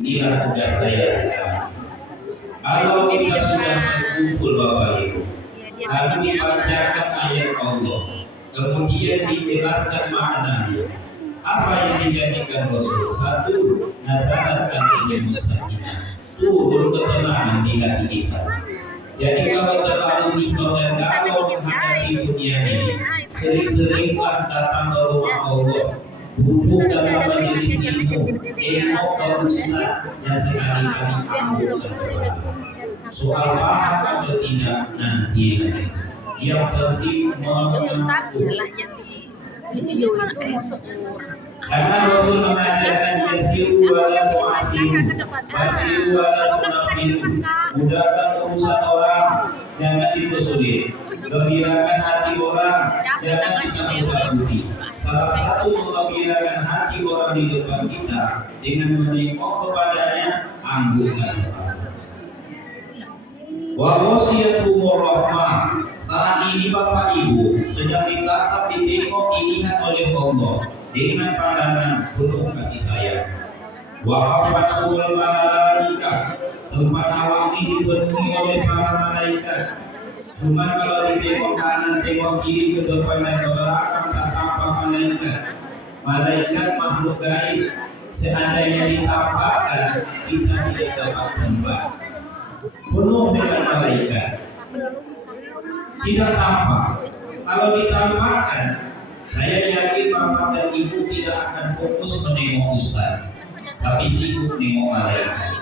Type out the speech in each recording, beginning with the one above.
Inilah tugas saya sekarang. Kalau kita sudah berkumpul Bapak Ibu, lalu dibacakan ayat Allah, kemudian dijelaskan maknanya. Apa yang dijadikan Rasul? Satu, nazarat alaihi musakinah, turun ketenangan di hati kita. Jadi kalau terlalu risau dan galau menghadapi dunia ini, sering-seringlah datang ke rumah Allah, duduk dalam majelis ilmu, tengok ke ustaz, dan sekali-kali ambil berdoa. Soal paham atau tidak nanti. Yang penting mengaku. Video itu masuk Karena Rasul mengajarkan yasiru wala tu'asiru, yasiru wala tunafiru. Mudahkan urusan orang, jangan dipersulit. Gembirakan hati orang, jangan ditakuti. Salah satu mengembirakan hati orang di depan kita dengan menengok kepadanya, anggukkan. Wa wasiyatuhur rahmah. Saat ini Bapak Ibu sedang ditatap, ditengok, dilihat oleh Allah dengan pandangan penuh kasih sayang. Wa hafasul malaika. Tempat awak ini dipenuhi oleh para malaikat. Cuma kalau ditengok kanan, tengok kiri, ke depan dan ke belakang, tak tampak malaikat. Malaikat makhluk gaib. Seandainya ditampakkan, kita tidak dapat tempat. Penuh dengan malaikat, tidak tampak. Kalau ditampakkan, saya yakin Bapak dan Ibu tidak akan fokus menengok Ustaz, tapi sibuk menengok malaikat.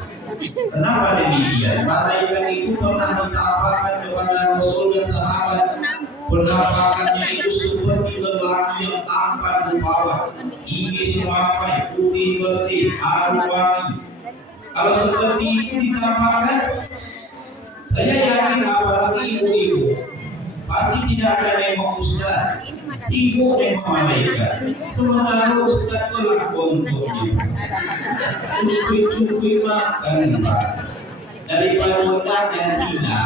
Kenapa demikian? Malaikat itu pernah ditampakkan kepada Rasul dan sahabat. Penampakannya itu seperti lelaki yang tampan rupawan, tinggi semampai, putih bersih, harum wangi. Kalau seperti itu ditampakkan, saya yakin apalagi ibu-ibu pasti tidak akan nengok Ustaz, sibuk nengok malaikat. Sementara Ustaz kelak bontornya, cukui makan Pak, daripada udahnya tidak.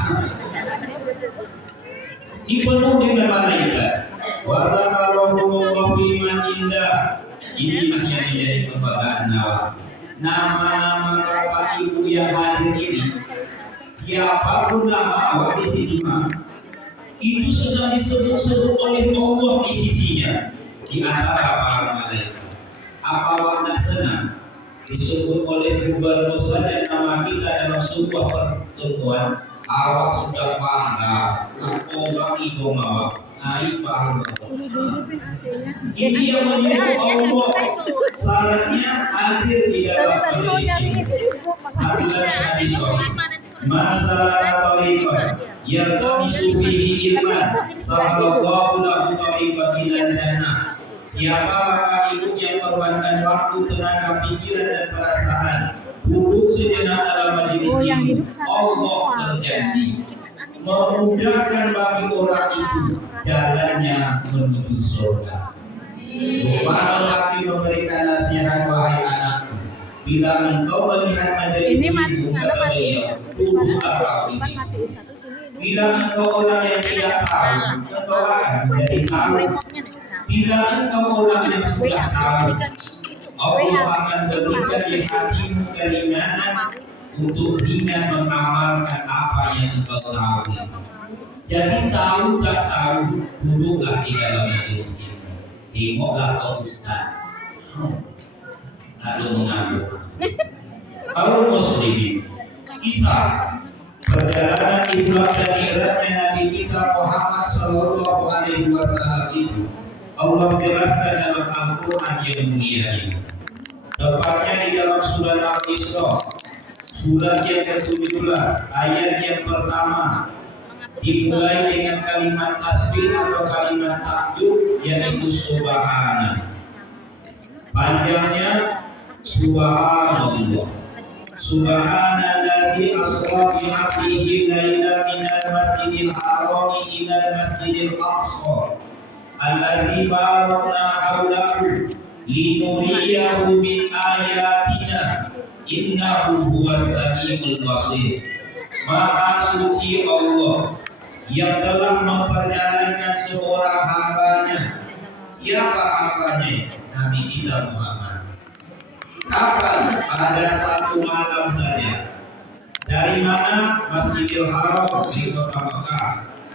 Dipenuh dengan malaikat. Wazakarahumullah fiman indah. Inilah yang menjadi kebanggaan awak. Nama-nama Bapak Ibu yang hadir ini, siapapun nama awak di sini itu sedang disebut-sebut oleh Allah di sisinya di antara para malaikat. Apa awak nak senang disebut oleh gubernur saja nama kita dalam sebuah pertemuan? Awak sudah bangga, orang itu awak naik baru. Ini yang menyebut Allah. Syaratnya hadir di dalam majelis ini. Satu lagi hadis sahih. Man salaka tariqan yaltamisu fihi ilman, sahalallahu lahu tariqan ilal jannah. Siapa Bapak Ibu yang korbankan waktu, tenaga, pikiran dan perasaan duduk sejenak dalam majelis ini, Allah berjanji memudahkan bagi orang itu jalannya menuju surga. Para laki memberikan nasihat, wahai anakku, bila engkau melihat majelis ini, kata beliau, duduklah kau di sini. Bila engkau orang yang tidak tahu, engkau akan menjadi tahu. Bila engkau orang yang sudah tahu, Allah akan berikan di hatimu keringanan untuk ringan mengamalkan apa yang engkau tahu. Jadi tahu tak tahu, duduklah di dalam majelis ini. Tengoklah kau Ustaz, lalu mengambil. Kalau muslimin, kisah perjalanan Islam dan Mi'rajnya Nabi kita Muhammad Sallallahu Alaihi Wasallam itu Allah jelaskan dalam Al-Quran yang mulia ini. Tepatnya di dalam surah Al-Isra, surat yang ke-17, ayat yang pertama, dimulai dengan kalimat tasbih atau kalimat takjub, yaitu subhana. Panjangnya subhanallah. Subhanallazi asra bi 'abdihi lailan minal masjidil harami ilal masjidil aqsa allazi barakna hawlahu linuriyahu min ayatina innahu huwas samiul basir. Maha suci Allah yang telah memperjalankan seorang hambanya. Siapa hambanya? Nabi kita Muhammad. Kapan? Pada satu malam saja. Dari mana? Masjidil Haram di kota Mekah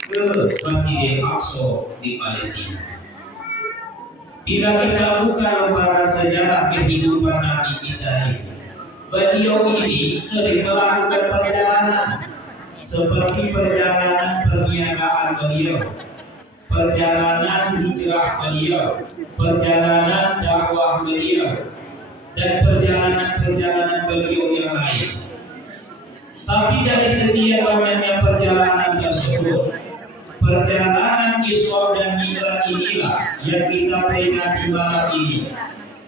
ke Masjidil Aqsa di Palestina. Bila kita buka lembaran sejarah kehidupan Nabi kita ini, beliau ini sering melakukan perjalanan seperti perjalanan perniagaan beliau, perjalanan hijrah beliau, perjalanan dakwah beliau, dan perjalanan-perjalanan beliau yang lain. Tapi dari setiap banyaknya perjalanan tersebut, perjalanan Isra dan Mi'raj inilah yang kita peringati malam ini,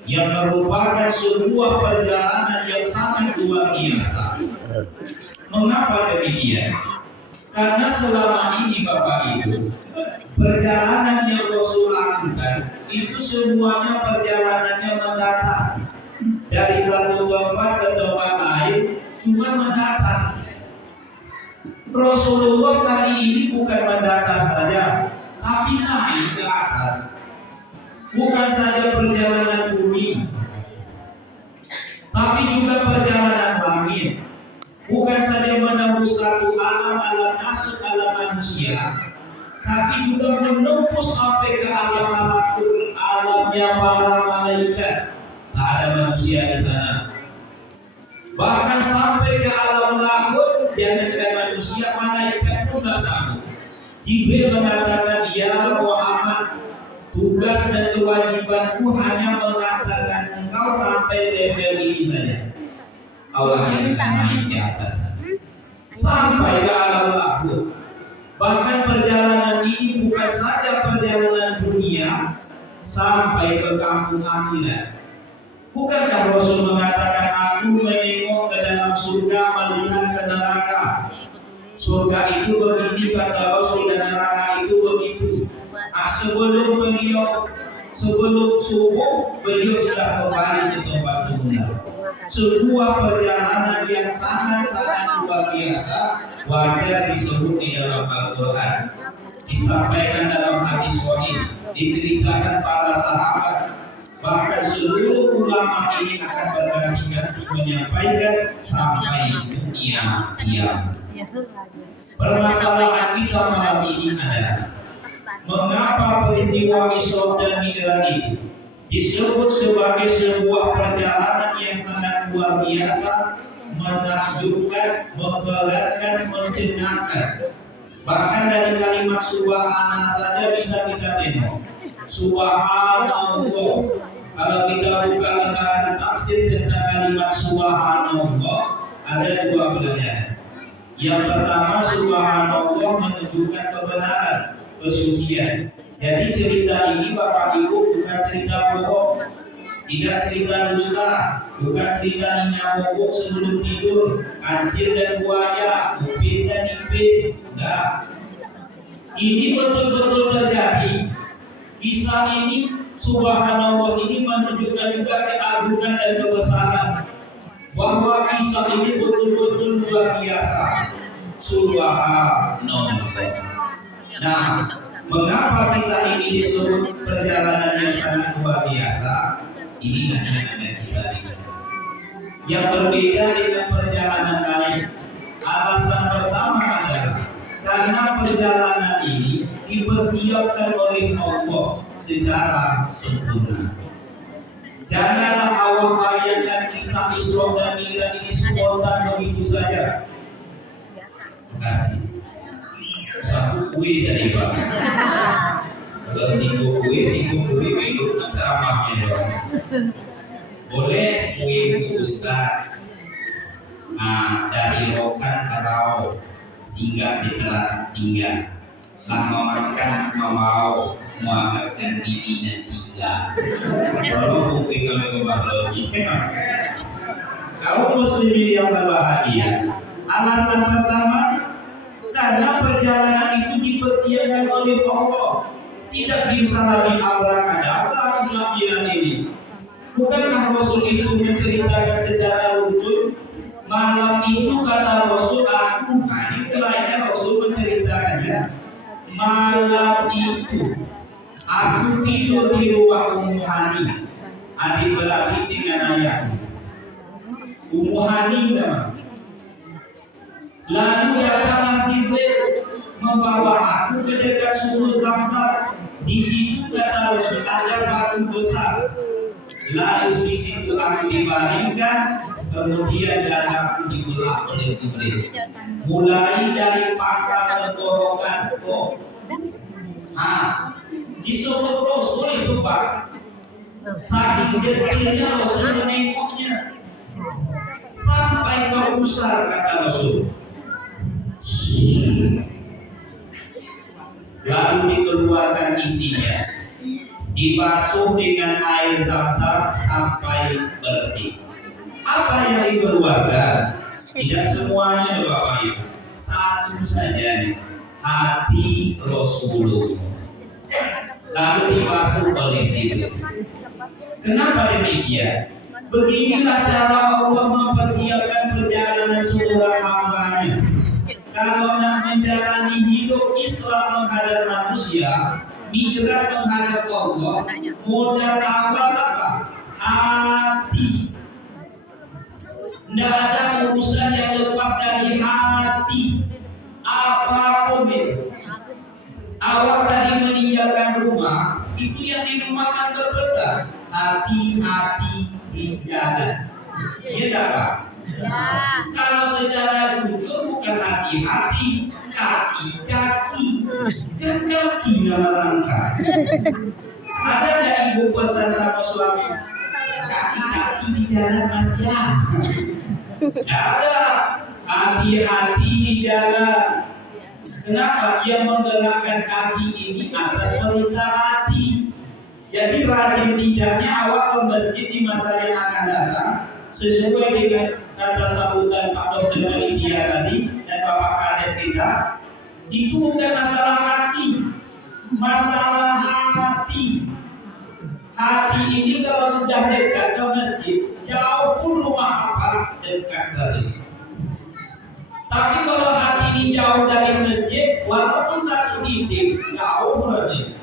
yang merupakan sebuah perjalanan yang sangat luar biasa. Mengapa demikian? Karena selama ini Bapak Ibu, perjalanan yang Rasul lakukan itu semuanya perjalanannya mendatar dari satu tempat ke tempat lain, cuma mendatar. Rasulullah kali ini bukan mendatar saja, tapi naik ke atas. Bukan saja perjalanan bumi, tapi juga perjalanan langit. Bukan saja menembus satu alam nasib alam manusia, tapi juga menembus sampai ke alam malakut, alamnya para malaikat. Tak ada manusia di sana. Bahkan sampai ke alam lahut, jangankan manusia, malaikat pun tak sanggup. Jibril mengatakan, ya Muhammad, tugas dan kewajibanku hanya mengatakan engkau sampai level ini saja. Allah yang naik di atas sampai ke alam lahut. Bahkan perjalanan ini bukan saja perjalanan dunia sampai ke kampung akhirat. Bukankah Rasul mengatakan, aku menengok ke dalam surga, melihat ke neraka. Surga itu begini kata Rasul, dan neraka itu begitu. Sebelum subuh beliau sudah kembali ke tempat semula. Sebuah perjalanan yang sangat-sangat luar biasa, wajar disebut di dalam Al-Quran, disampaikan dalam hadis sahih, diceritakan para sahabat, bahkan seluruh ulama ini akan berganti-ganti menyampaikan sampai dunia kiamat. Permasalahan kita malam ini adalah mengapa peristiwa Isra dan Mi'raj itu disebut sebagai sebuah perjalanan yang sangat luar biasa, menakjubkan, menggerakkan, mencengangkan. Bahkan dari kalimat subhanallah saja bisa kita tengok. Subhanallah. Kalau kita buka lembaran tafsir tentang kalimat subhanallah, ada dua pelajaran. Yang pertama, subhanallah menunjukkan kebenaran, kesucian. Jadi cerita ini Bapak Ibu bukan cerita bohong, tidak cerita dusta, bukan cerita nyamuk sebelum tidur, kancil dan buaya, upin dan ipin. Enggak. Ini betul-betul terjadi. Kisah ini, subhanallah ini menunjukkan juga keagungan dan kebesaran, bahwa kisah ini betul-betul luar biasa. Subhanallah. Nah, mengapa kisah ini disebut perjalanan yang sangat luar biasa? Inilah yang akan kita lihat. Yang berbeda dengan perjalanan lain, alasan pertama adalah karena perjalanan ini dipersiapkan oleh Allah secara sempurna. Janganlah awak bayangkan kisah Isra dan Mi'raj ini spontan begitu saja. Terima kasih. Satu kue dari Pak. Kalau singgung kue hidup ceramahnya ya. Boleh kue itu Ustaz. Nah, dari rokan ke rau, singgah di telah tinggal. Lama makan mau menganggapkan diri dan tinggal. Kalau kue kami kembali. Kalau muslimin yang berbahagia, alasan pertama, karena perjalanan itu dipersiapkan oleh Allah, tidak bisa lagi abrakadabra Islamian ini. Bukankah Rasul itu menceritakan secara runtut? Malam itu kata Rasul, aku, nah ini lainnya Rasul menceritakannya. Malam itu aku tidur di rumah Ummu Hani, adik beradik dengan ayahku. Ummu Hani nama. Lalu datanglah Jibril membawa aku ke dekat sumur Zamzam. Di situ kata Rasul ada batu besar. Lalu di situ aku dibaringkan, kemudian dadaku dibelah oleh Jibril. Mulai dari pangkal tenggorokan kok. Di sumur Rasul itu Pak. Saking detailnya Rasul menengoknya sampai ke pusar kata Rasul. Lalu dikeluarkan isinya, dibasuh dengan air Zam-Zam sampai bersih. Apa yang dikeluarkan? Tidak semuanya Bapak Ibu, satu saja, hati Rasulullah. Lalu dibasuh oleh Jibril. Kenapa demikian? Beginilah cara Allah mempersiapkan perjalanan seorang hamba-Nya. Kalau nak menjalani hidup Islam menghadap manusia, Mi'raj menghadap Allah, modal awal apa? Hati. Tidak ada urusan yang lepas dari hati. Apapun itu. Awak tadi meninggalkan rumah, itu yang di rumah kan berpesan, hati-hati di jalan. Iya tak Pak? Ya. Kalau secara jujur bukan hati-hati, kaki-kaki. Kan kaki nama langkah. Ada nggak ibu pesan sama suami? Kaki-kaki di jalan Mas ya? Nggak ada. Hati-hati di jalan. Kenapa? Yang menggerakkan kaki ini atas perintah hati. Jadi rajin tidaknya awak ke masjid di masa yang akan datang sesuai dengan kata sambutan Pak Dr. Malidia tadi dan Bapak Kades kita, itu bukan masalah kaki, masalah hati. Hati ini kalau sudah dekat ke masjid, jauh pun rumah apa dekat ke sini. Tapi kalau hati ini jauh dari masjid, walaupun satu titik, jauh masjid.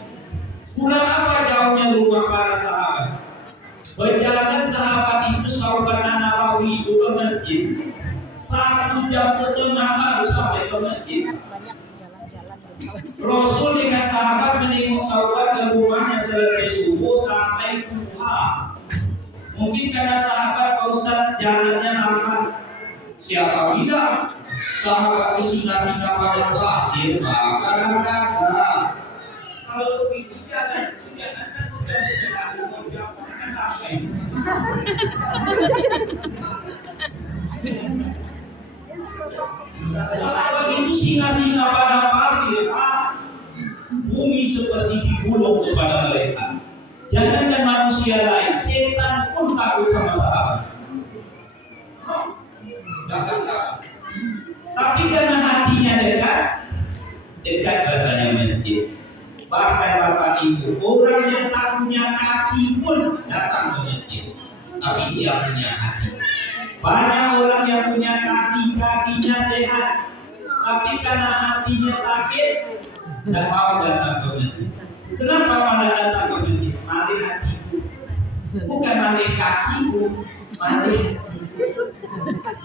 Kurang apa jauhnya rumah para sahabat? Berjalan sahabat itu sahabat Nawawi itu ke masjid 1,5 jam baru sampai ke masjid. Rasul dengan sahabat menengok sahabat ke rumahnya selesai subuh sampai duha. Mungkin karena sahabat Pak Ustaz jalannya lambat. Siapa bilang sahabat bersinggah-singgah pada pasir? Kadang-kadang kalau begitu jangan sudah kalau begitu singgah-singgah pada pasir, bumi seperti digulung kepada mereka. Jangankan manusia lain, setan pun takut sama sahabat. Tapi karena hatinya dekat rasanya masjid. Bahkan Bapak Ibu, orang yang tak punya kaki pun datang ke masjid, tapi dia punya hati. Banyak orang yang punya kaki, kakinya sehat, tapi karena hatinya sakit, tidak mau datang ke masjid. Kenapa pada datang ke masjid? Malih hatiku, bukan malih kakiku, malih hati.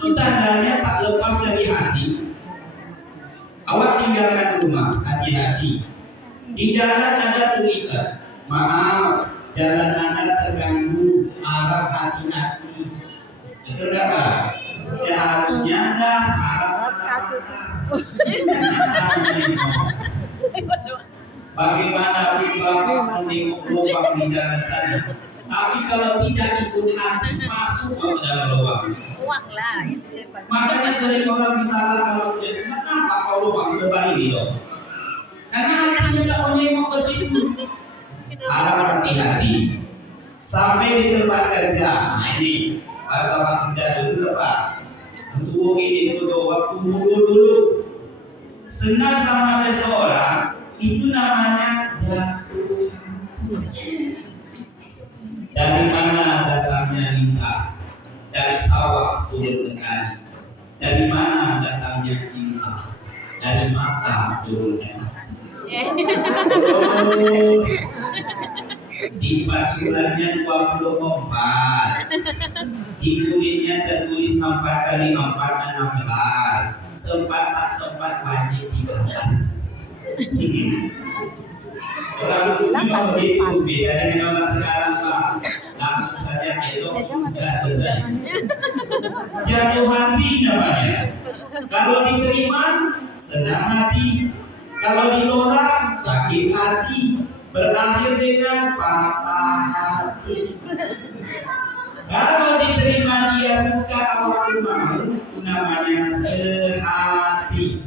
Itu tandanya tak lepas dari hati. Awak tinggalkan rumah, hati-hati. Di jalan ada tulisan, maaf, jalan Anda terganggu, arah hati-hati. Betul tidak Pak? Seharusnya Anda arah bagaimana Bapak menengok lubang di jalan sana? Tapi kalau tidak ikut hati masuk ke dalam lubang. Makanya sering orang disalah kalau kenapa kau lubang sebab ini dong? Karena hatinya tak menengok ke situ. Harap hati-hati sampai di tempat kerja. Nah ini Bapak kerja dulu Pak. Untuk ini itu waktu dulu. Senang sama seseorang itu namanya jatuh hati. Dari mana datangnya lintah? Dari sawah turun ke kali. Dari mana datangnya cinta? Dari mata turun ke hati. Di pasulannya 24. Di kulitnya tertulis 4 kali 4 16. Sempat tak sempat wajib dibahas. Orang dulu memang begitu, beda dengan orang sekarang Pak. Langsung saja elok, sudah selesai. Jatuh hati namanya. Kalau diterima, senang hati. Kalau ditolak, sakit hati. Berakhir dengan patah hati. Kalau diterima dia suka awak mau, namanya sehati.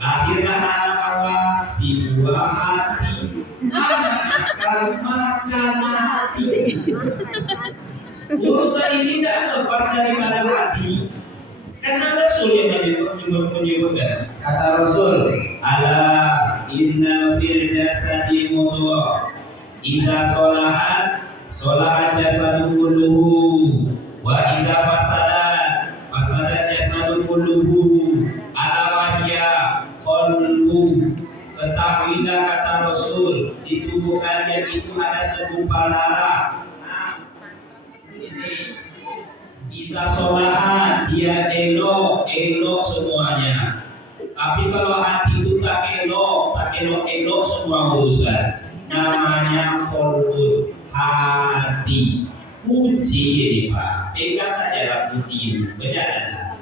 Lahirlah anak awak si buah hati. Anak akan makan hati. Urusan ini tidak lepas daripada hati. Karena Rasul yang menyebutkan, kata Rasul, ala inna fil jasadi mudghah idza sholahat sholahat jasadu kulluhu wa idza fasadat fasadat jasadu kulluhu ala wahya qalbu. Ketahuilah kata Rasul, di tubuh kalian itu ada segumpal darah. Ini Iza sholahat, dia elok semuanya. Tapi kalau hati itu tak elok semua urusan. Namanya kolbut, hati. Kunci ini Pak, pegang saja kunci ini. Benar.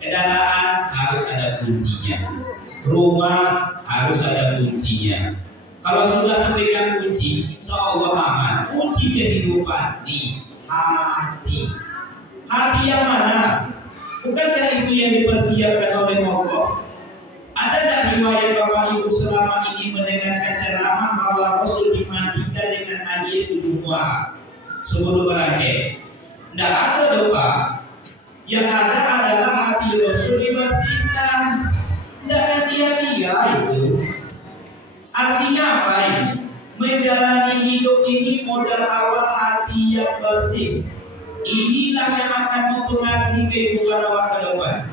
Kendaraan harus ada kuncinya. Rumah harus ada kuncinya. Kalau sudah pegang kunci, insya Allah aman. Kunci kehidupan di hati. Hati yang mana? Bukankah itu yang dipersiapkan oleh Allah? Ada dari riwayat Bapak Ibu selama ini mendengarkan ceramah bahwa Rasul dimandikan dengan air 7 buah sebelum berakhir? Tidak ada doa. Yang ada adalah hati Rasul dibersihkan. Tidak sia-sia itu. Artinya apa ini? Menjalani hidup ini modal awal hati yang bersih. Inilah yang akan mempengaruhi kehidupan awak ke depan.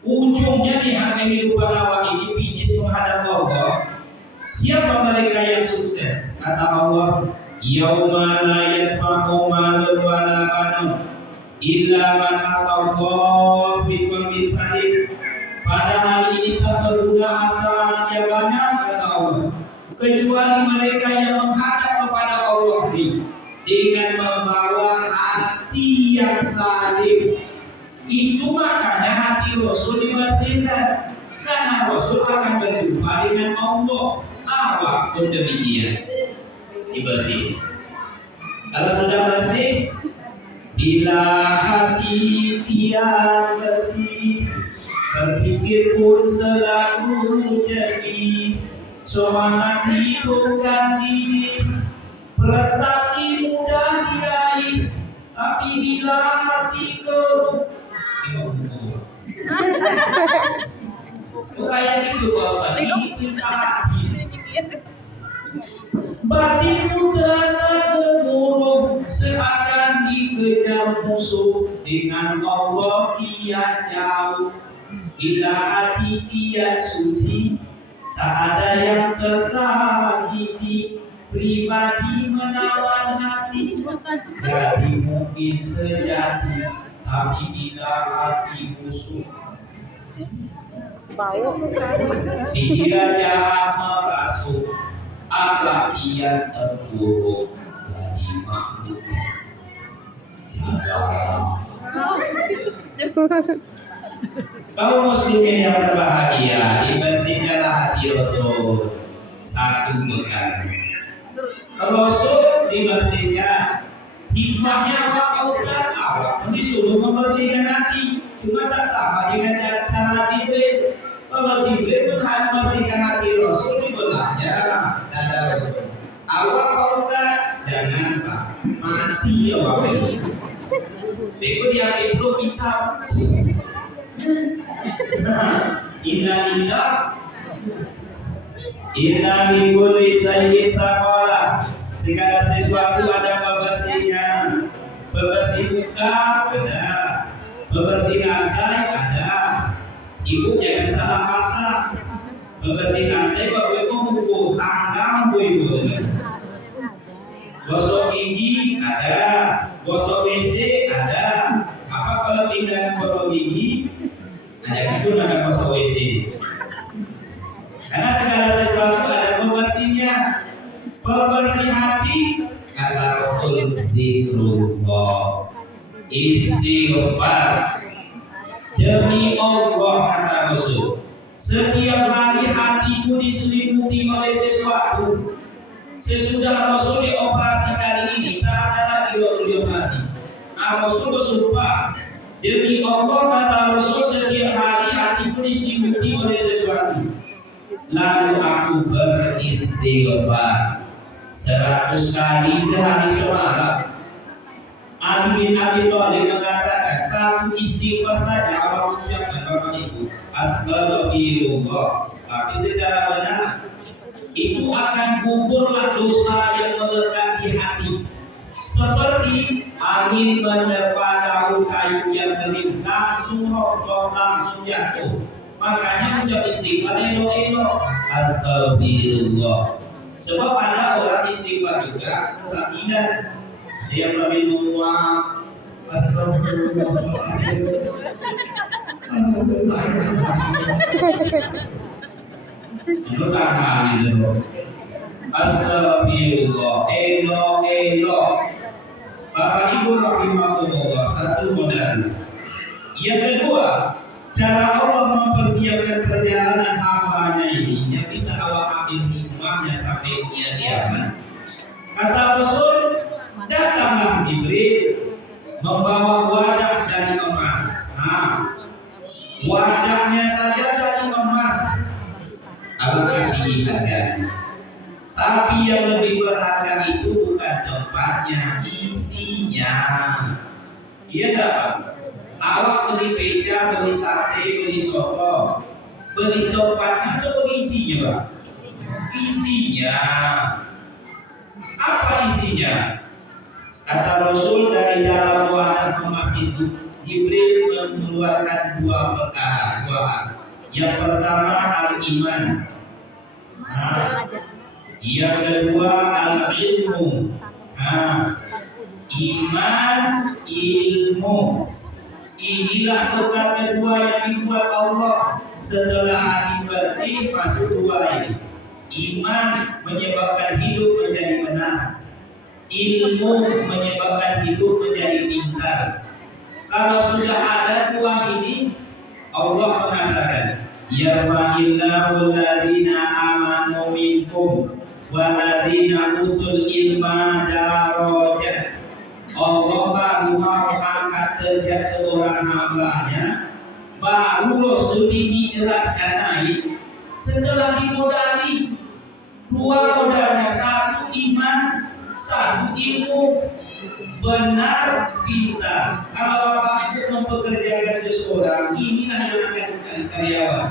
Ujungnya di kehidupan awak ini finish menghadap Allah. Siapa mereka yang sukses? Kata Allah, yauma la yanfa'u malun wala banun illa man atallaha biqalbin salim. Pada hari ini tak berguna harta yang banyak, kata Allah, kecuali mereka yang menghadap kepada Allah dengan membawa hati yang salim. Itu makanya hati Rasul dibersihkan, karena Rasul akan berjumpa dengan Allah. Awak pun demikian dibersih. Kalau sudah bersih, bila hati kian bersih, berpikir pun selalu jernih, semangat hidupkan diri. Prestasi mudah diraih, tapi bila hati keruh, kayak gitu Pak Ustaz, ini kita hati. Batinmu terasa gemuruh, seakan dikejar musuh. Dengan Allah kian jauh, bila hati kian suci, tak ada yang tersakiti. Pribadi menawan hati, jadi mungkin sejati, tapi bila hati busuk, dikira jahat merasuk, akhlak kian terpuruk, jadi makhluk. Kaum muslimin yang berbahagia, dibersihkanlah hati Rasul. Satu bekal. Rasul dibersihkan. Hikmahnya apa Pak Ustaz? Awak disuruh membersihkan hati, cuma tak sama dengan cara Jibril. Kalau Jibril pun harus membersihkan hati Rasul, dibelahnya dada Rasul. Awak Pak Ustaz, jangan Pak, mati ya Pak. Beko diambil itu bisa. Inna likulli sayyin saqala. Segala sesuatu ada pembersihnya. Pembersih muka ada, pembersih lantai ada. Ibu jangan salah pasang. Pembersih lantai baru itu buku tanggang ibu. gosok gigi ada, gosok WC ada. Apa kalau tindakan gosok gigi? Ada itu ada gosok WC. Karena segala sesuatu ada pembersihnya. Pembersih hati kata Rasul zikrullah, istighfar. Demi Allah kata Rasul, setiap hari hatiku diselimuti oleh sesuatu. Sesudah Rasul dioperasi kali ini, tak ada lagi Rasul dioperasi. Rasul bersumpah, demi Allah kata Rasul, setiap hari hatiku diselimuti oleh sesuatu. Lalu aku beristighfar 100 kali sehari semalam. Ali bin Abi Thalib mengatakan satu istighfar saja awal ucapkan Bapak Ibu astagfirullah, tapi secara benar itu akan gugurlah dosa yang melekat di hati, seperti angin menerpa daun kayu yang kering, langsung rontok, langsung jatuh. Makanya ucap istighfar elok-elok, astagfirullah. Sebab ada orang istighfar juga sesakinan dia sambil menguap, itu tangan itu. Astagfirullah, elok-elok. Bapak Ibu rahimahumullah, satu modal. Yang kedua, cara Allah mempersiapkan perjalanan hambanya ini yang bisa awak ambil hikmahnya sampai dia diaman. Kata Rasul, datanglah Jibril membawa wadah dari emas. Wadahnya saja dari emas, apakah tinggi harganya? Tapi yang lebih berharga itu bukan tempatnya, isinya. Iya dapat. Awak beli beca, beli sate, beli soto, beli tempatnya atau beli isinya, Pak? Isinya. Apa isinya? Kata Rasul, dari dalam wadah emas itu Jibril mengeluarkan dua perkara, dua hal. Yang pertama al-iman. Yang kedua al-ilmu. Iman, ilmu. Inilah bekal kedua yang dibuat Allah setelah hati bersih masuk dua ini. Iman menyebabkan hidup menjadi benar. Ilmu menyebabkan hidup menjadi pintar. Kalau sudah ada dua ini, Allah mengatakan, yarfa'illahu allazina amanu minkum wallazina utul ilma darajat. Allah baru mau angkat derajat seorang hambanya, baru Rasul diiratkan naik. Setelah dimodali dua modalnya, satu iman, satu ilmu, benar pintar. Kalau Bapak Ibu mempekerjakan seseorang, inilah yang akan dicari karyawan.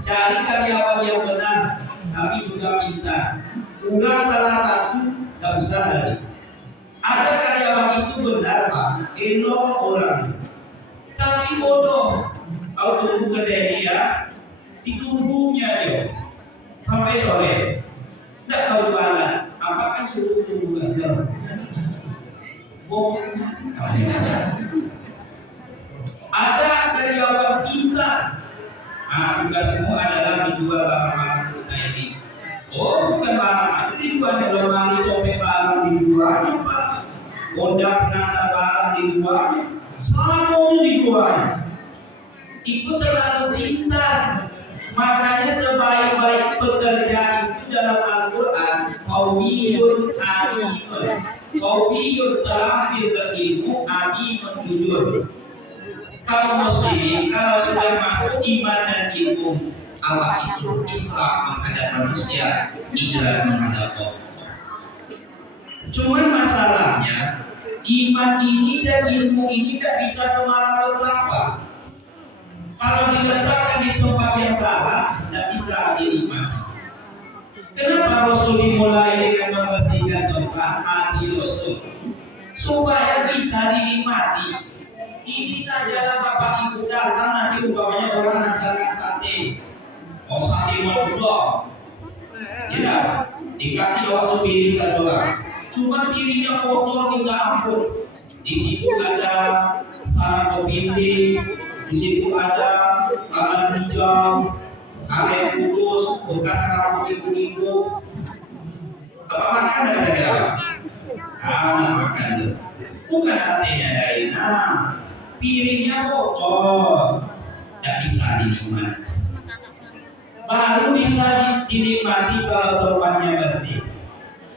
Cari karyawan yang benar, tapi juga pintar. Kurang salah satu, tak usah lagi. Ada karyawan itu benar Pak, elok orangnya, tapi bodoh. Kau tunggu kedai dia, ditunggunya dia sampai sore. Tidak tahu jualan, apa kan suruh tunggu aja. Boknya. Ada karyawan pintar. Tugasmu adalah menjual barang-barang kita ini. Oh, bukan barang itu dijualnya, lemari topeng barang dijualnya, Pak. Honda penata barang dijualnya, semuanya dijualnya. Itu terlalu pintar. Makanya sebaik-baik pekerja itu dalam Al-Quran, qawiyun alimun. Qawiyun terampil berilmu, alimun jujur. Kaum muslimin kalau sudah masuk iman dan ilmu, Allah isu Islam menghadap manusia, Islam menghadap Allah. Cuman masalahnya, iman ini dan ilmu ini tidak bisa semata-mata. Kalau diletakkan di tempat yang salah, tidak bisa dinikmati. Kenapa Rasul dimulai dengan membersihkan tempat hati Rasul? Supaya bisa dinikmati. Ini saja Bapak Ibu datang nanti umpamanya orang hantarkan sate. Oh sate mau ya, dikasih awak sepiring satu orang. cuma piringnya kotor hingga ampun. Di situ ada sarang kepiting, di situ ada karet hijau, karet putus, bekas rambut ibu-ibu. Apa makan ada apa? Anak makan tuh. Bukan satenya dari piringnya kotor, tak bisa dinikmati. Baru bisa dinikmati kalau tempatnya bersih.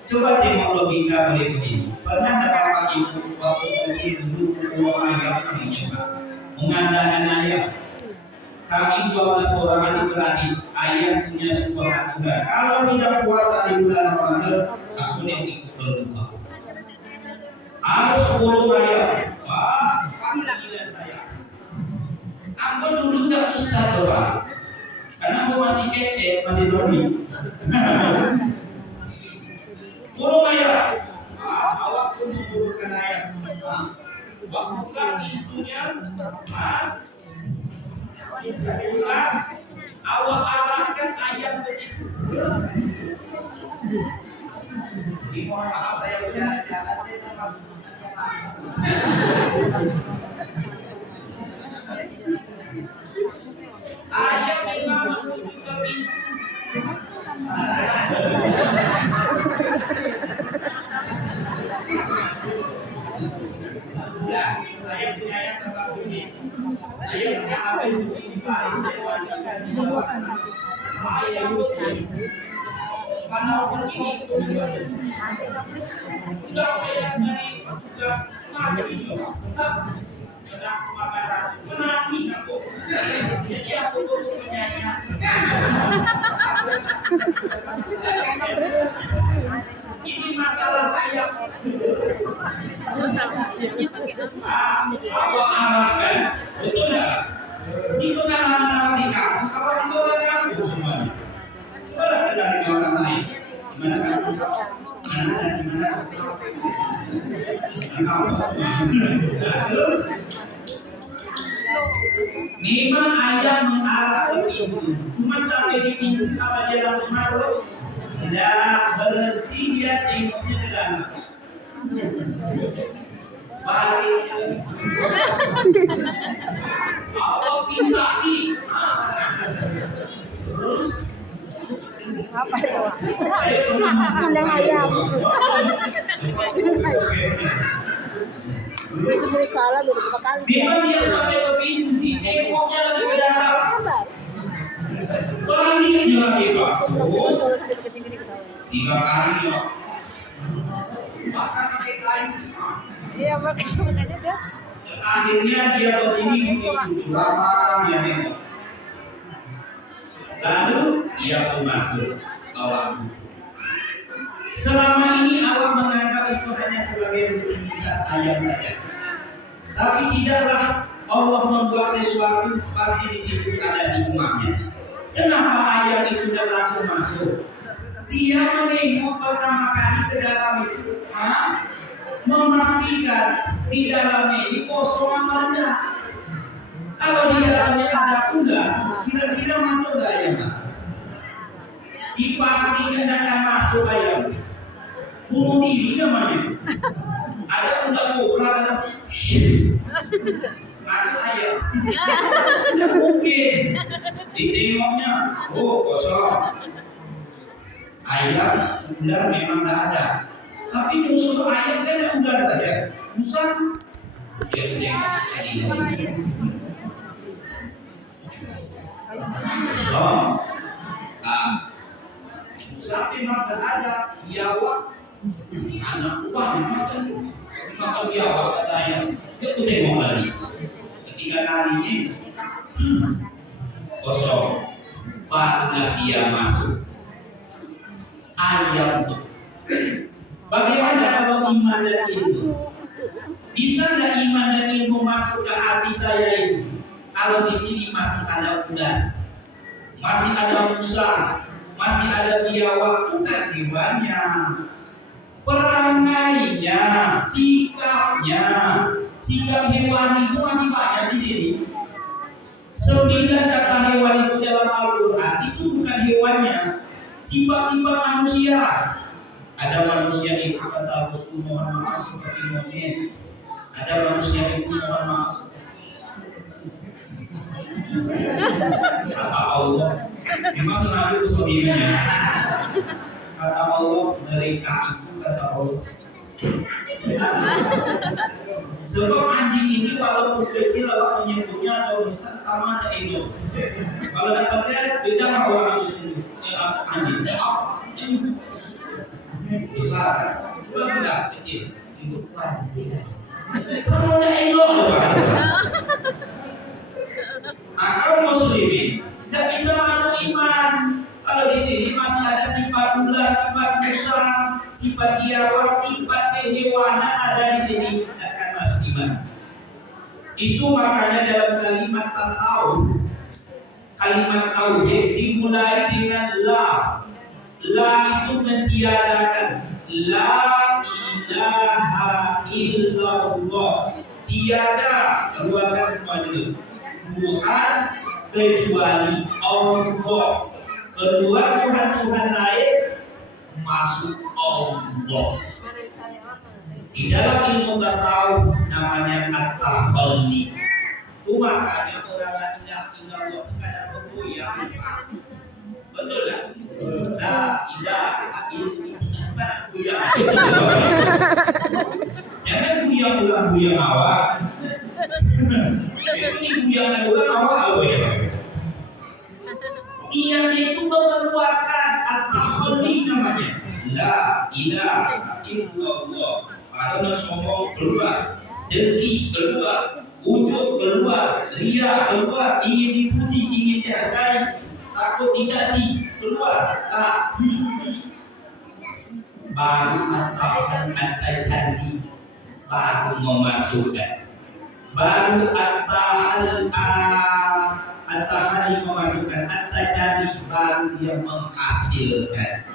Coba tengok logika berikut ini. Pernah tak bapak ibu waktu kecil dulu bawa ayam mencoba mengandalkan ayam? Kami 12 orang adik-beradik, ayah punya sebuah aturan. Kalau tidak puasa di bulan Ramadan, aku yang ikut berbuka. Harus 10 ayam. Wah, pasti gila saya. Aku dulu nggak ustaz doa, karena aku masih kece, masih zombie. 10 ayam. Awak pun membutuhkan ayam. Waktu kami itunya, awak arahkan ayam ke situ. Mohon maaf saya berjalan-jalan, saya termasuk ayam memang membutuhkan ya, saya punya ayam sama kucing. Ayam apa itu dipakai ayam karena begini sudah saya dari tugas masih itu sudah menangi aku jadi aku punya ini masalah ayam apa arahkan betul tak? Ini pengalaman di kamu kalau di luar kamu semuanya coba dari orang lain gimana kamu mana dan gimana memang ayam mengarah ke pintu cuma sampai di pintu apa dia langsung masuk dan berhenti dia tengoknya ke dalam balik apa pinta sih Apa itu? Kandang ayam. Dia sebelum salah beberapa kali. memang dia sampai ke pintu di tengoknya lagi ke dalam baliknya lagi Pak 3 kali ya bahkan pakai kain. Iya makanya dia. Akhirnya dia berdiri di pintu lama dia tengok. Lalu ia pun masuk awak. Selama ini awak menganggap itu hanya sebagai rutinitas ayam saja. Tapi tidaklah Allah membuat sesuatu pasti di situ ada hikmahnya. Kenapa ayam itu tidak langsung masuk? Dia menengok pertama kali ke dalam itu, memastikan di dalamnya ini kosong apa enggak. Kalau di dalamnya ada ular, kira-kira masuk enggak ayam? Dipastikan akan masuk ayam. Bunuh diri namanya. Ada ular kobra dalam masuk ayam. Tidak mungkin. Ditengoknya, oh kosong. Ayam, ular memang tak ada. Tapi musuh ayam kan ada ular saja. Musuh dia tengok tadi. Kosong. Musuh memang tak ada. Biawak, anak buah makan biawak kata ayam. Dia tu tengok lagi. Ketiga kalinya kosong. Barulah dia masuk. Ayam itu. Bagaimana kalau iman dan ilmu? Bisa nggak iman dan ilmu masuk ke hati saya itu? Kalau di sini masih ada ular, masih ada musa, masih ada biawak, bukan hewannya, perangainya, sikapnya, sikap hewan itu masih banyak di sini. 9 kata hewan itu dalam Al-Quran itu bukan hewannya, sifat-sifat manusia. Ada manusia itu kata bosku mohon maaf seperti monyet. Ada manusia itu mohon maaf kata Allah. Memang sengaja sebagainya. Kata Allah mereka itu kata Allah. Sebab anjing ini walaupun kecil awaknya punya atau besar sama ada itu. Kalau tak percaya beda orang muslim anjing besar kan? Coba bilang kecil ibu anjing sama ada elok lepas. Kalau muslimin tidak bisa masuk iman. Kalau di sini masih ada sifat ulah, sifat musang, sifat biawak, sifat kehewanan ada di sini, tidak akan masuk iman. Itu makanya dalam kalimat tasawuf, kalimat tauhid dimulai dengan la. La itu mentiadakan. La ilaha illallah. Tiada keluarga semuanya Tuhan kecuali Allah. Kedua Tuhan lain masuk Allah. Di dalam ilmu tasawuf namanya at-takhalli. Itu makanya orang la ilaha illallah kadang bergoyang. Betul tak? La ilaha illallah sebenarnya goyang. Jangan goyang awak. Itu goyang awak apa ya? Niatnya itu mengeluarkan at-takhalli namanya. La ilaha illallah. Karena sombong keluar, dengki keluar, ujub keluar, ria keluar, ingin dipuji, ingin dihargai, takut dicaci keluar. Baru at-tahal baru memasukkan. Baru at-tahali memasukkan, at-tajali baru dia menghasilkan.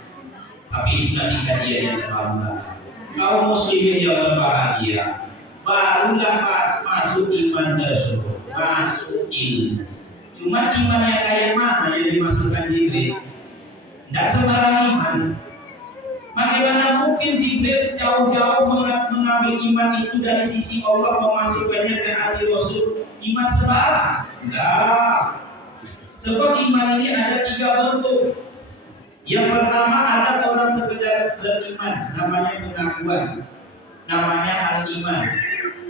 Tapi itu nanti dia yang terlambat. Kaum muslimin yang berbahagia, barulah masuk iman tersebut, masuk ilmu. Cuma iman yang kayak mana yang dimasukkan Jibril? Tidak sembarang iman. Bagaimana mungkin Jibril jauh-jauh mengambil iman itu dari sisi Allah memasukkannya ke hati Rasul? Iman sembarang? Tidak. Sebab iman ini ada 3 bentuk. Yang pertama ada orang sekedar beriman, namanya pengakuan, namanya al-iman.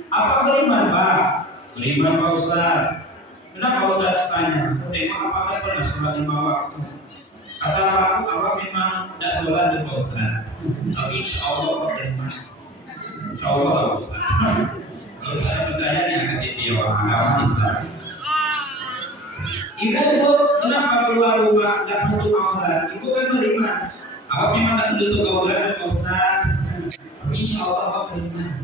Apa beriman Pak? Beriman Pak Ustaz. Kenapa Ustaz tanya? Memang apakah pernah sholat 5 waktu? Kata aku, apa memang tidak sholat di Pak Ustaz? Tapi insya Allah Pak beriman. Insya Allah Pak Ustaz. Kalau saya percaya nih akan jadi orang agama Islam. Ibu kenapa keluar rumah dan menutup aurat? Ibu kan beriman. Apa memang tak menutup aurat Pak Ustaz? Tapi insya Allah Pak beriman.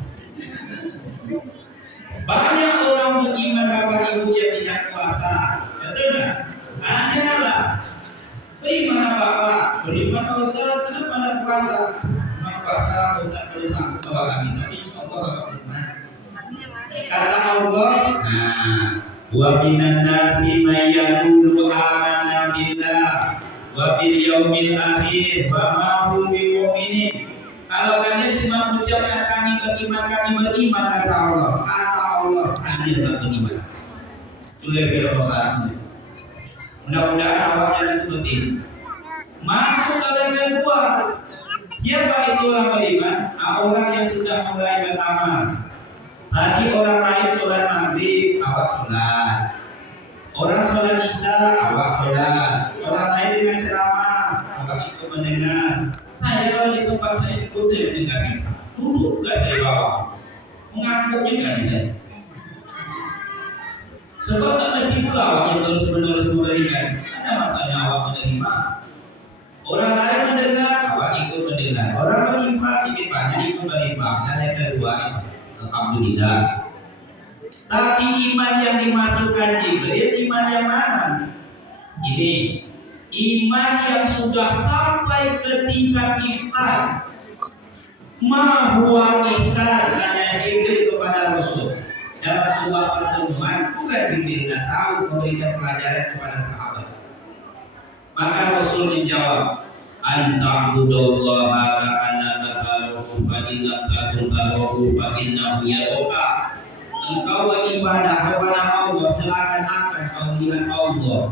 Banyak orang beriman Bapak Ibu yang tidak puasa. Betul tak? Hanyalah beriman apa Pak? Beriman Pak Ustaz. Kenapa tidak puasa? Tidak puasa Ustaz perlu sanggup bawa kami. Tapi insya Allah Bapak beriman. Kata Allah, wa minan nasi may yaqulu amanna billah wa bil yaumil akhir wa ma hum bimu'minin. Kalau kalian cuma mengucapkan kami beriman kata Allah, kalian tak beriman. Itu level saat ini. Mudah-mudahan awaknya seperti ini. Masuk ke level 2. Siapa itu orang beriman? Orang yang sudah mulai beramal. Tadi orang lain sholat maghrib, awak sholat. Orang sholat isya, awak sholat. Orang lain dengan ceramah, awak ikut mendengar. Saya kalau di tempat saya ikut, saya mendengar. Duduk juga saya bawah, mengaku juga di saya. Sebab tak mesti pula awak yang terus-menerus memberikan. Ada masanya awak menerima. Orang lain mendengar, awak ikut mendengar. Orang berinfak sedikit banyak ikut berinfak. Dan yang kedua itu. Alhamdulillah. Tapi iman yang dimasukkan Jibril, iman yang mana? Ini iman yang sudah sampai ke tingkat ihsan. Ma huwa ihsan, tanya Jibril kepada Rasul dalam sebuah pertemuan. Bukan Jibril tidak tahu memberikan pelajaran kepada sahabat. Maka Rasul menjawab, Anta'budallaha ka'annaka tarahu fa in lam takun tarahu fa innahu yaraka. Engkau beribadah kepada Allah seakan-akan kau lihat Allah.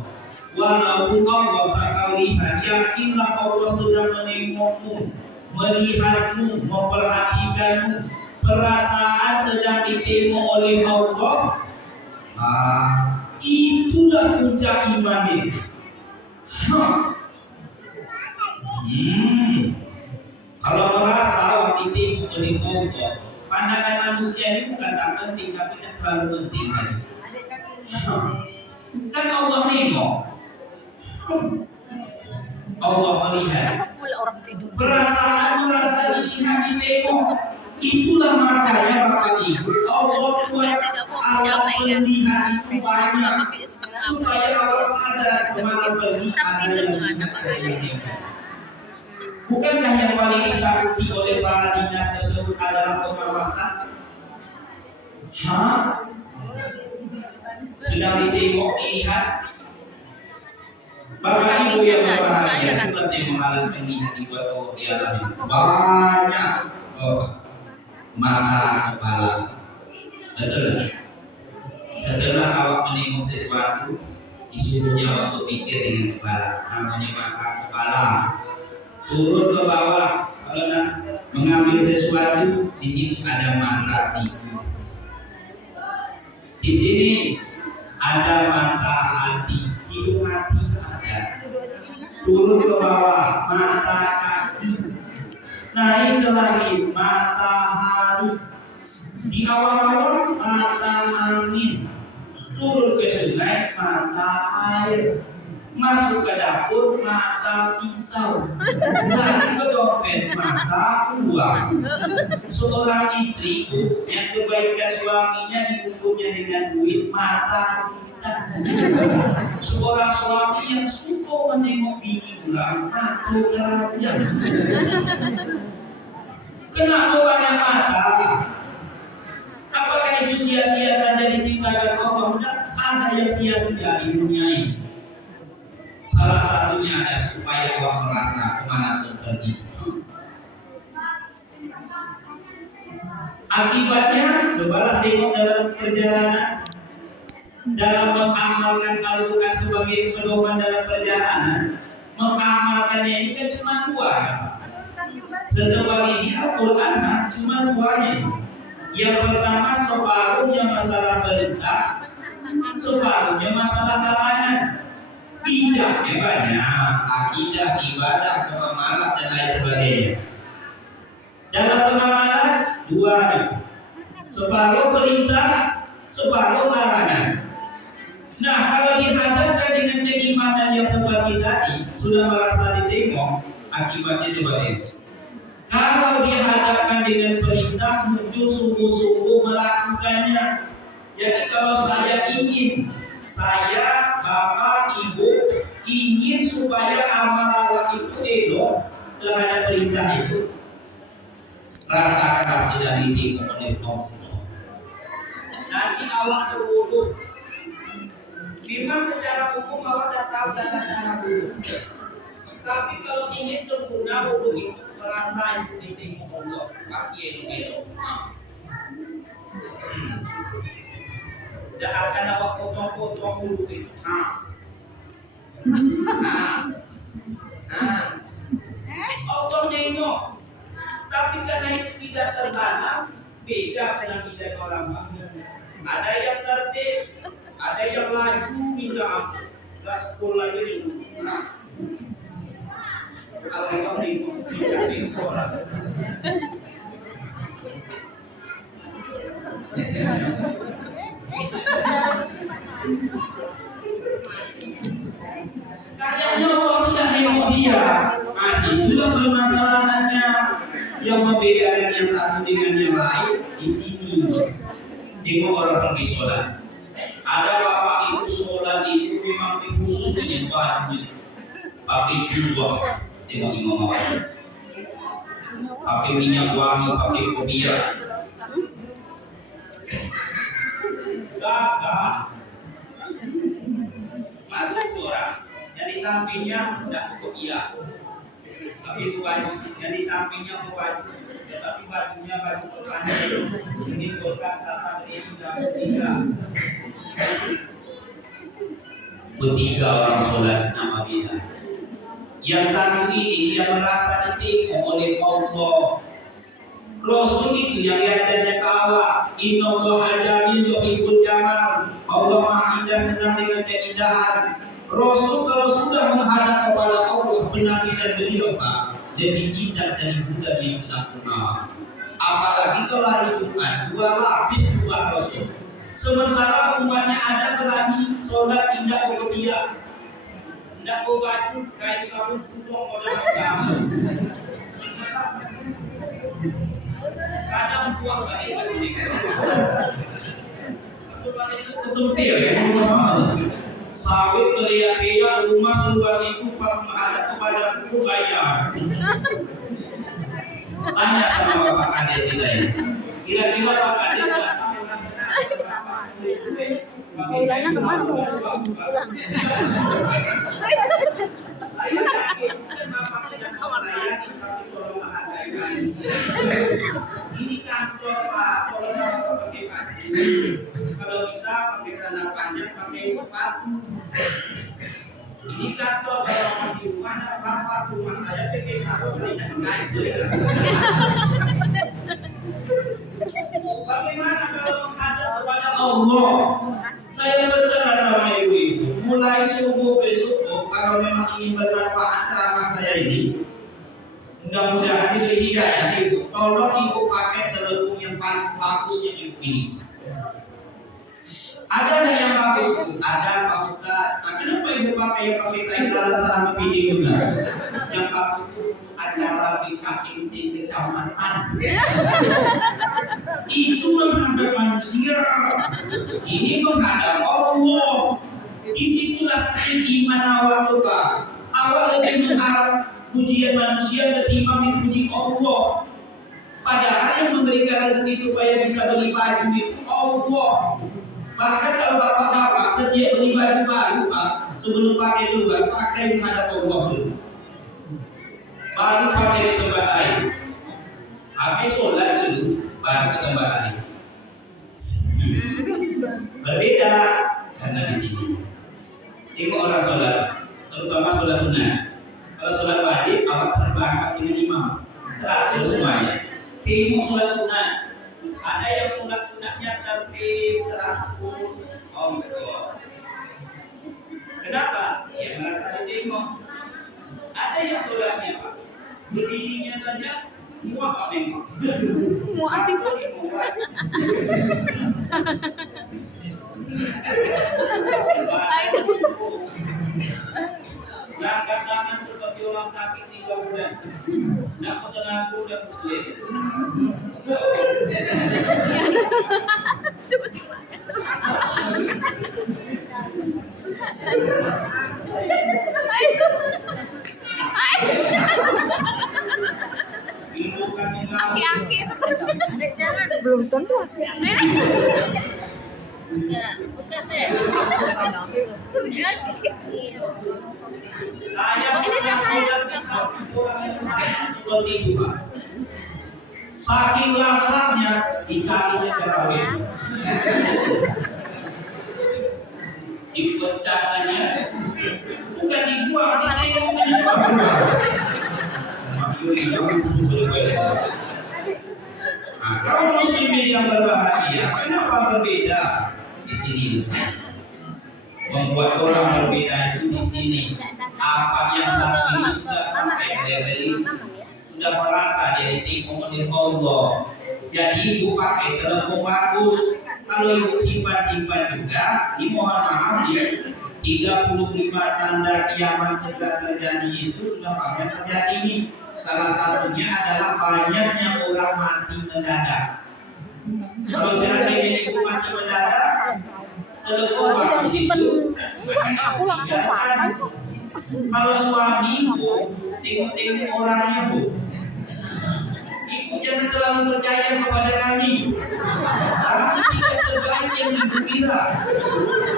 Walaupun Allah tak kau lihat, yakinlah Allah sedang menengokmu, melihatmu, memperhatikanmu. Perasaan sedang ditengok oleh Allah. Itulah puncak iman itu. Kalau merasa waktu ditengok oleh Allah, pandangan manusia ini bukan tak penting, tapi tak terlalu penting. Kan Allah nengok, Allah melihat. Perasaan merasa dilihat, ditengok, itulah makanya Bapak Ibu Allah buat alam melihat itu banyak supaya Allah sadar kemana pergi ada yang melihat. Bukankah yang paling ditakuti oleh para dinas tersebut adalah pengawasan? Sedang ditengok, dilihat. Bapak Ibu yang berbahagia, kita tengok alat melihat dibuat Allah di alam ini banyak. Mata, kepala. Betul. Setelah awak menengok sesuatu, disuruhnya untuk pikir dengan kepala. Namanya mata, kepala. Turun ke bawah. Kalau nak mengambil sesuatu, di sini ada mata siku. Di sini ada mata hati. Hidung hati ada. Turun ke bawah, mata kaki. Naik ke langit, matahari. Di awal-awal mata angin. Turun ke sungai, mata air. Masuk ke dapur, mata pisau. Naik ke dompet, mata uang. Seorang istri yang kebaikan suaminya diukurnya dengan duit, mata kita. Seorang suami yang suka menengok bini pulang, mata keranjang. Kenapa banyak mata? Apakah itu sia-sia saja diciptakan Allah? Tidak ada yang sia-sia di dunia ini. Salah satunya ada supaya Allah merasa kemana pun pergi. Akibatnya, cobalah tengok dalam perjalanan, dalam mengamalkan Al-Quran sebagai pedoman dalam perjalanan. Mengamalkannya ini kan cuma dua. Setelah ini Al-Quran cuma duanya. Yang pertama separuhnya masalah perintah, separuhnya masalah larangan. Bidangnya banyak, akidah, ibadah, pengamalan dan lain sebagainya. Dalam pengamalan dua, separuh perintah, separuh larangan. Nah, kalau dihadapkan dengan keimanan yang seperti tadi, sudah merasa ditengok, akibatnya coba lihat. Kalau dihadapkan dengan perintah, muncul sungguh-sungguh melakukannya. Jadi kalau saya ingin, saya, bapak, ibu, ingin supaya amal awak itu elok terhadap perintah itu, rasakan hasil yang ditengok oleh Allah. Nanti awak terwudhu. Memang secara umum awak dah tahu tata-tata wudhu. Tapi kalau ingin sempurna wudhu itu, merasa itu ditengok Allah, pasti elok-elok. Dan akan awak potong-potong wudhu itu. Allah nengok. Tapi karena itu tidak tertanam, beda dengan tidak orang. Ada yang tertib, ada yang laju minta ampun, gaspol lagi dulu. Kalau Allah nengok, tidak nengok orang. Kayaknya Allah tidak nengok dia. Masih juga permasalahannya. Yang membedakan yang satu dengan yang lain di sini. Tengok orang pergi sholat. Ada bapak ibu sholat itu memang khusus dengan baju, pakai jubah. Tengok imam awal. Pakai minyak wangi, pakai kopiah. Gagah. Masuk surah. Dari sampingnya tidak kopiah. Tapi bukan yang di sampingnya bukan, tetapi bajunya baju pertanian. Ini kulkas rasa ini sudah bertiga orang sholat di nama bina. Yang satu ini dia merasa ditikung oleh Allah. Rasul itu yang diajarnya kawa, Inna Allah jamil yuhibbul jamal. Allah Maha Indah, senang dengan keindahan. Rasul kalau sudah menghadap kepada Allah, penampilan beliau Pak, jadi jidat dari budak yang sedang purnama. Apalagi kalau hari Jumat, 2 lapis buat Rasul. Sementara umatnya ada berani sholat indah dia, tidak baju kain sarung putong oleh agama. Kadang buang kali ini. Ketempil ya rumah. Sawit kelihat-lihat rumah seluas itu pas menghadap kepada kuku bayar. Tanya sama Bapak Kades kita ini. Kira-kira Pak Kades Bulannya kemana tuh? Pulang. Ini kantor Pak, kalau bisa pakai celana panjang, pakai sepatu. Ini kantor kalau mau di rumah, bapak rumah saya pakai sarung saya naik. Bagaimana kalau menghadap kepada Allah? Saya pesan sama ibu-ibu, mulai subuh besok kalau memang ingin bermanfaat ceramah saya ini, mudah-mudahan diberi hidayah ibu. Tolong ibu pakai telepon yang paling bagus yang ibu pilih. Ada yang bagus, ada Pak Ustaz. Nah, kenapa ibu pakai yang pakai kain dalam selama video juga? Yang bagus itu acara BKMT kecamatan. Itu menghadap manusia. Ini menghadap Allah. Disitulah seiman awal Pak. Awal lebih mengharap pujian manusia ketimbang dipuji Allah. Padahal yang memberikan rezeki supaya bisa beli baju itu Allah. Bahkan kalau bapak-bapak setiap beli baju baru Pak, sebelum pakai luar, pakai menghadap Allah dulu. Baru pakai di tempat lain. Habis sholat dulu, baru ke tempat lain. Berbeda karena di sini. Tengok orang sholat, terutama sholat sunnah. Kalau sholat wajib, awak terbangkat dengan imam. Teratur semuanya. Tengok sholat sunnah. Ada yang sunat-sunatnya tertib, teratur. Oh God. Kenapa? Ya merasa ditengok. Ada yang sholatnya Pak, berdirinya saja muak Pak nengok. Muak itu. Langkah tangan seperti orang sakit 3 bulan. Nak mengaku dan muslim. Belum tentu. Saya seperti itu Pak. Saking lasarnya dicarinya terawih. Dipecahkannya bukan dibuang, ditengoknya Pak. Nah, kalau muslimin yang berbahagia, kenapa berbeda di sini? Membuat orang berbeda itu di sini. Apa yang saat ini sudah sampai level sudah merasa jadi tikung oleh Allah. Jadi ibu pakai telepon bagus. Kalau ibu simpan juga, dimohon maaf ya. 35 tanda kiamat segera terjadi itu sudah banyak terjadi ini. Salah satunya adalah banyaknya orang mati mendadak. Kalau seandainya ibu mati mendadak, telepon bagus itu Aku langsung pakai. kalau suami ibu tengok-tengok orangnya bu, ibu jangan terlalu percaya kepada kami. Kami tidak sebaik yang ibu kira,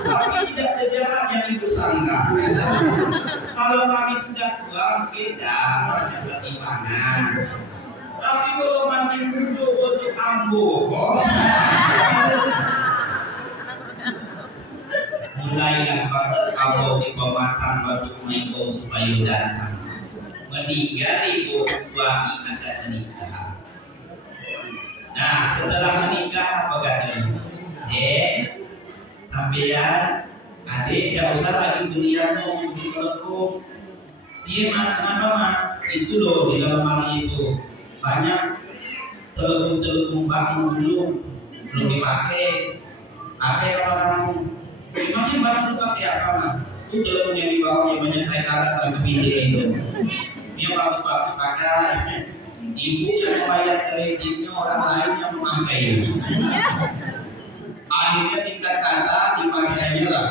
tapi tidak sejahat yang ibu sangka. Kalau kami sudah tua mungkin banyak pertimbangan. Tapi kalau masih muda untuk ambo, mulailah kamu di pematang batu mengikau supaya datang. Meninggal ibu suami akan menikah. Nah, setelah menikah apa katanya? Sampean adik tidak usah lagi belian di telepon. Iya mas, kenapa mas? Itu loh di dalam hari itu banyak telepon bangun belum dipakai. Pakai sama kamu. Gimana baru dipakai apa mas? Itu telepon yang di bawah yang banyak naik atas sampai pilih itu. Dia bagus-bagus pakai. Ibu yang membayar kreditnya orang lain yang memakai. Akhirnya singkat kata dipakainya lah.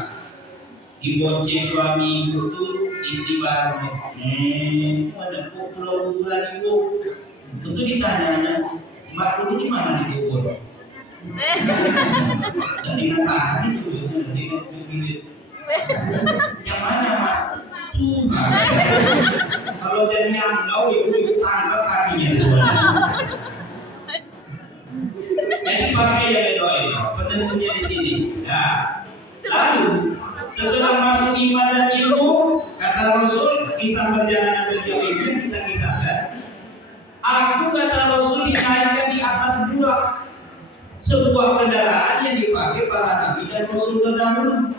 Dibonceng suami ibu tuh istri barunya. Ada pulau bulan ibu. Tentu ditanya, Mbak dulu di mana di Bogor? Dan dikatakan itu dengan bilik. Yang mana mas? Tuhan. Kalau jadi yang tahu ibu angkat kakinya tuh. Jadi pakai yang doain. Penentunya di sini. Nah, lalu setelah masuk iman dan ilmu, kata Rasul, kisah perjalanan beliau itu kita kisahkan. Aku kata Rasul dinaikkan di atas sebuah kendaraan yang dipakai para nabi dan Rasul terdahulu.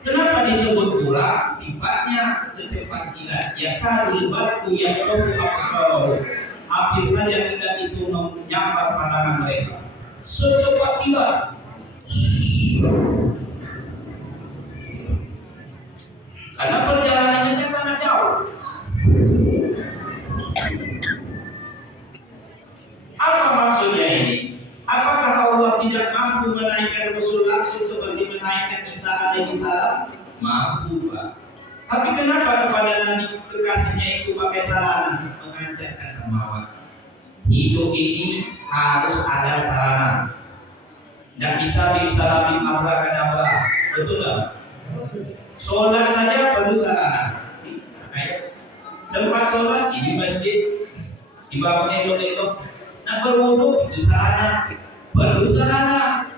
Kenapa disebut pula sifatnya secepat kilat? Ya karul barku yang roh absarahu. Habis saja kilat itu menyambar pandangan mereka. Secepat kilat. Karena perjalanannya kan sangat jauh. Apa maksudnya ini? Apakah Allah tidak mampu menaikkan Rasul langsung seperti menaikkan Isa alaihi salam? Mampu, Pak. Tapi kenapa kepada Nabi kekasihnya itu pakai sarana? Mengajarkan samawat. Hidup ini harus ada sarana. Tidak bisa bimsalabim abrakadabra. Betul tak? Sholat saja perlu sarana. Tempat sholat ini masjid, dibangun elok-elok. Nah berwudu itu sarana, perlu sarana.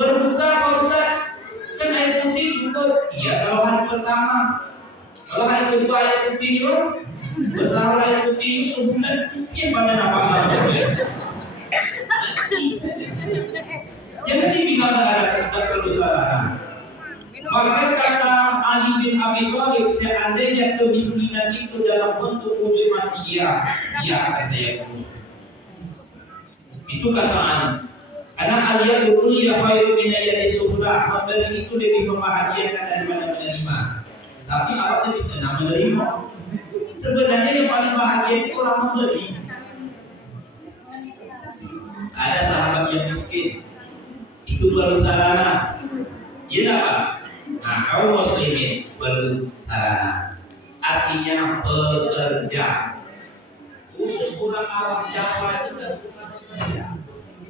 Berbuka Pak Ustaz, kan air putih cukup. Iya kalau hari pertama. Kalau hari kedua air putih itu besar air putih itu sebulan, iya pada nampak. Jangan dibilang ada serta perlu sarana. Bahkan kata Ali bin Abi Thalib, seandainya kemiskinan itu dalam bentuk wujud manusia, dia akan saya bunuh. Itu kata Ali. Karena aliyah ya khairu min ayyadi suhlah, memberi itu lebih membahagiakan daripada menerima. Tapi awaknya bisa menerima. Sebenarnya yang paling bahagia itu orang memberi. Ada sahabat yang miskin, itu perlu sarana. Iya tak Pak? Nah, kaum muslimin perlu sarana. Artinya pekerja. Khusus orang awam Jawa itu tidak suka bekerja.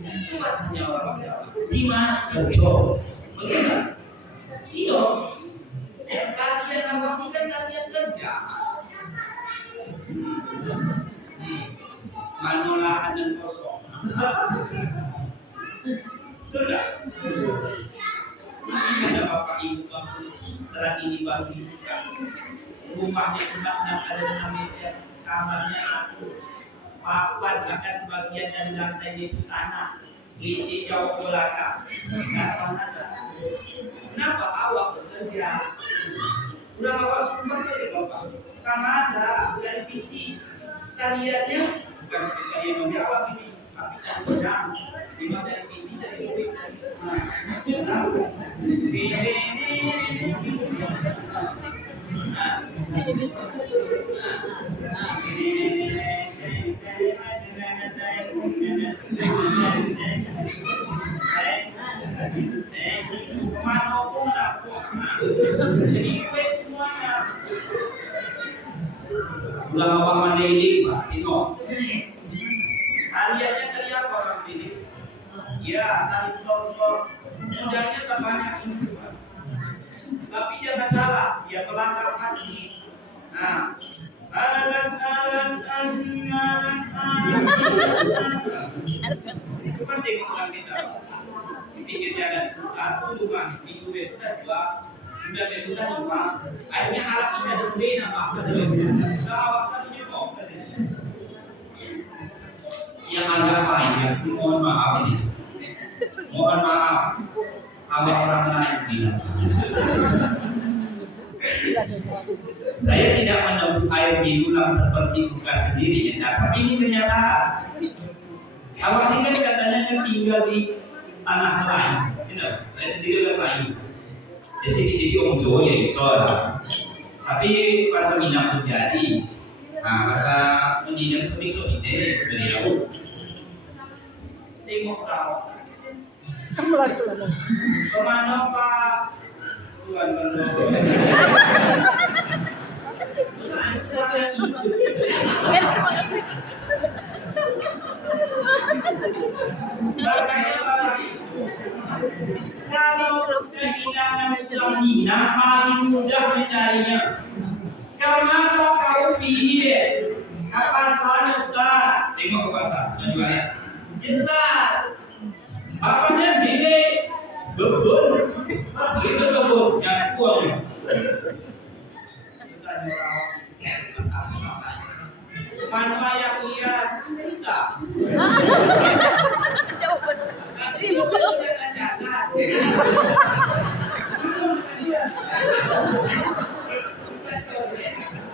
Cuma hanya orang Jawa. Dimas kerja. Betul? Iya. Kalian awam ini kan kalian kerja. Manolahan dan kosong. Betul tak? Masih ada bapak ibu kamu setelah ini baru dibuka. Rumahnya tempatnya ada 6 meter, kamarnya 1. Papan bahkan sebagian dari lantai itu tanah, isi jauh ke belakang. Datang aja. Kenapa awak bekerja? Udah bawa sumber dari bapak. Kan ada dari TV. Kaliannya bukan seperti kalian menjawab ini, tapi kan lima dari TV dari duit. Udah bapak mandiri Pak Tino. Hariannya kerja apa orang ini? Ya, tadi pulau-pulau. Modalnya tak banyak ini Pak. Tapi jangan salah, dia Nah, alat. Itu penting orang kita. Di pinggir jalan satu rumah, minggu besok sudah besok rumah. Akhirnya alat ini ada sendiri apa? Kalau satunya kok. Yang agak payah, mohon maaf ini. Mohon maaf, kalau orang lain tidak. Saya tidak menemukan air minum terpercik sendiri, ya, tapi ini kenyataan. Awak ini kan katanya kan tinggal di tanah lain, tidak? Saya sendiri orang lain. Di sini orang Jawa ya Islam. Tapi pas minat terjadi, nah masa mendidik sebisok ini beliau tengok kau. Kemana Pak? Tuan Bando. Kalau kehilangan pelaminan paling mudah mencarinya. Kenapa kau pilih? Apa saja Ustaz? Tengok ke pasar, jualnya. Jelas. Apanya dile kebun, itu kebun yang kuat. Mana yang lihat tidak?